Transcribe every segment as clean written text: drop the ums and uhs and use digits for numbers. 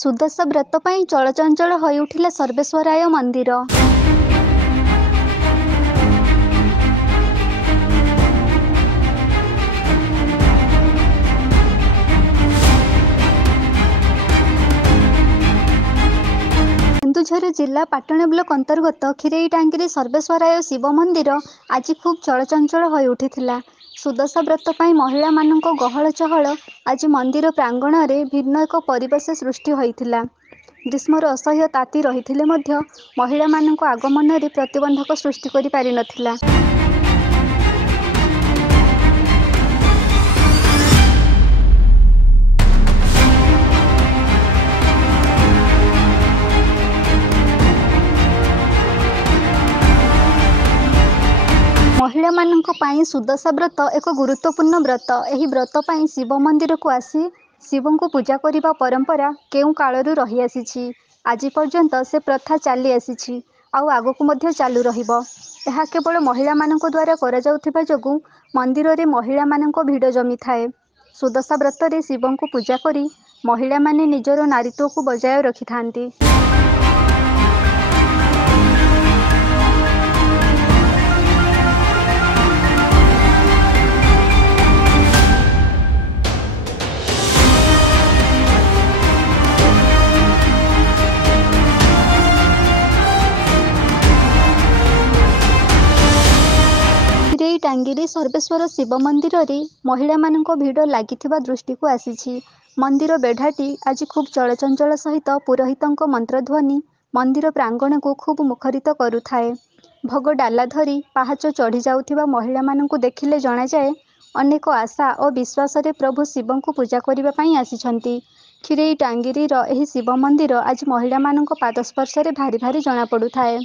ସୁଦଶା ବ୍ରତ ପାଇଁ ଚଳଚଞ୍ଚଳ ହୋଇଉଠିଲା ସର୍ବେଶ୍ୱରାୟ ମନ୍ଦିର। କେନ୍ଦୁଝର ଜିଲ୍ଲା ପାଟଣା ବ୍ଲକ ଅନ୍ତର୍ଗତ ଖିରେଇଟାଙ୍ଗିରି ସର୍ବେଶ୍ୱରାୟ ଶିବ ମନ୍ଦିର ଆଜି ଖୁବ୍ ଚଳଚଞ୍ଚଳ ହୋଇଉଠିଥିଲା। ସୁଦଶା ବ୍ରତ ପାଇଁ ମହିଳାମାନଙ୍କ ଗହଳ ଚହଳ ଆଜି ମନ୍ଦିର ପ୍ରାଙ୍ଗଣରେ ଭିନ୍ନ ଏକ ପରିବେଶ ସୃଷ୍ଟି ହୋଇଥିଲା। ଗ୍ରୀଷ୍ମର ଅସହ୍ୟ ତାତି ରହିଥିଲେ ମଧ୍ୟ ମହିଳାମାନଙ୍କ ଆଗମନରେ ପ୍ରତିବନ୍ଧକ ସୃଷ୍ଟି କରିପାରିନଥିଲା। ମହିଳାମାନଙ୍କ ପାଇଁ ସୁଦଶା ବ୍ରତ ଏକ ଗୁରୁତ୍ୱପୂର୍ଣ୍ଣ ବ୍ରତ। ଏହି ବ୍ରତ ପାଇଁ ଶିବ ମନ୍ଦିରକୁ ଆସି ଶିବଙ୍କୁ ପୂଜା କରିବା ପରମ୍ପରା କେଉଁ କାଳରୁ ରହିଆସିଛି। ଆଜି ପର୍ଯ୍ୟନ୍ତ ସେ ପ୍ରଥା ଚାଲି ଆସିଛି, ଆଉ ଆଗକୁ ମଧ୍ୟ ଚାଲୁ ରହିବ। ଏହା କେବଳ ମହିଳାମାନଙ୍କ ଦ୍ୱାରା କରାଯାଉଥିବା ଯୋଗୁଁ ମନ୍ଦିରରେ ମହିଳାମାନଙ୍କ ଭିଡ଼ ଜମିଥାଏ। ସୁଦଶା ବ୍ରତରେ ଶିବଙ୍କୁ ପୂଜା କରି ମହିଳାମାନେ ନିଜର ନାରୀତ୍ୱକୁ ବଜାୟ ରଖିଥାନ୍ତି। ଖିରେଇଟାଙ୍ଗିରି ସର୍ବେଶ୍ୱର ଶିବ ମନ୍ଦିରରେ ମହିଳାମାନଙ୍କ ଭିଡ଼ ଲାଗିଥିବା ଦୃଷ୍ଟିକୁ ଆସିଛି। ମନ୍ଦିର ବେଢ଼ାଟି ଆଜି ଖୁବ୍ ଚଳଚଞ୍ଚଳ ସହିତ ପୁରୋହିତଙ୍କ ମନ୍ତ୍ରଧ୍ୱନି ମନ୍ଦିର ପ୍ରାଙ୍ଗଣକୁ ଖୁବ୍ ମୁଖରିତ କରୁଥାଏ। ଭୋଗ ଡାଲା ଧରି ପାହାଚ ଚଢ଼ି ଯାଉଥିବା ମହିଳାମାନଙ୍କୁ ଦେଖିଲେ ଜଣାଯାଏ ଅନେକ ଆଶା ଓ ବିଶ୍ୱାସରେ ପ୍ରଭୁ ଶିବଙ୍କୁ ପୂଜା କରିବା ପାଇଁ ଆସିଛନ୍ତି। ଖିରେଇଟାଙ୍ଗିରିର ଏହି ଶିବ ମନ୍ଦିର ଆଜି ମହିଳାମାନଙ୍କ ପାଦସ୍ପର୍ଶରେ ଭାରି ଭାରି ଜଣାପଡ଼ୁଥାଏ।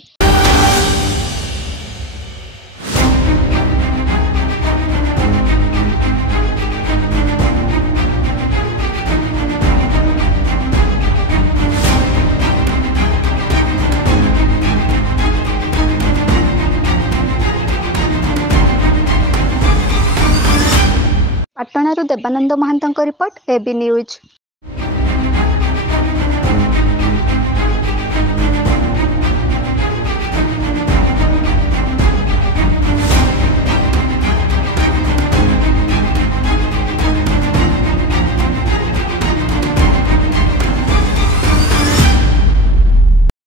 ପାଟଣାରୁ ଦେବାନନ୍ଦ ମହାନ୍ତଙ୍କ ରିପୋର୍ଟ, AB ନ୍ୟୁଜ୍।